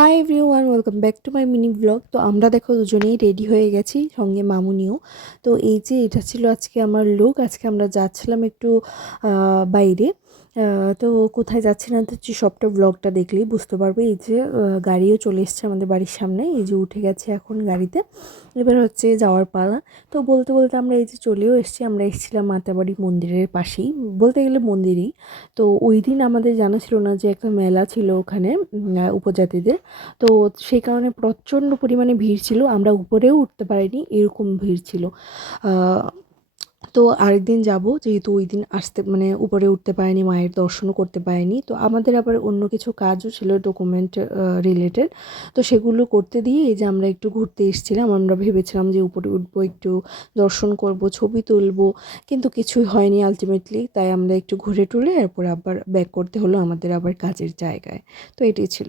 Hi everyone, welcome back to my mini blog. তো আমরা দেখো দুজনেই রেডি হয়ে গেছি, সঙ্গে মামুনিও। তো এই যে এটা ছিল আজকে আমার লুক। আজকে আমরা যাচ্ছিলাম একটু বাইরে। তো কোথায় যাচ্ছি না যাচ্ছি সবটা ব্লগটা দেখলেই বুঝতে পারবে। এই যে গাড়িও চলে এসছে আমাদের বাড়ির সামনে, এই যে উঠে গেছে এখন গাড়িতে। এবার হচ্ছে যাওয়ার পালা। তো বলতে বলতে আমরা এই যে চলেও এসেছি। আমরা এসেছিলাম মাতাবাড়ি মন্দিরের পাশেই, বলতে গেলে মন্দিরই। তো ওই দিন আমাদের জানা ছিল না যে একটা মেলা ছিল ওখানে উপজাতিদের। তো সেই কারণে প্রচণ্ড পরিমাণে ভিড় ছিল, আমরা উপরেও উঠতে পারিনি, এরকম ভিড় ছিল। তো আরেকদিন যাব, যেহেতু ওই দিন আসতে মানে উপরে উঠতে পারিনি, মায়ের দর্শনও করতে পারিনি। তো আমাদের আবার অন্য কিছু কাজও ছিল ডকুমেন্ট রিলেটেড। তো সেগুলো করতে দিয়ে এই যে আমরা একটু ঘুরতে এসেছিলাম। আমরা ভেবেছিলাম যে উপরে উঠবো, একটু দর্শন করব, ছবি তুলবো, কিন্তু কিছুই হয়নি আলটিমেটলি। তাই আমরা একটু ঘুরে টুরে এরপর আবার ব্যাক করতে হলো আমাদের আবার কাজের জায়গায়। তো এটাই ছিল।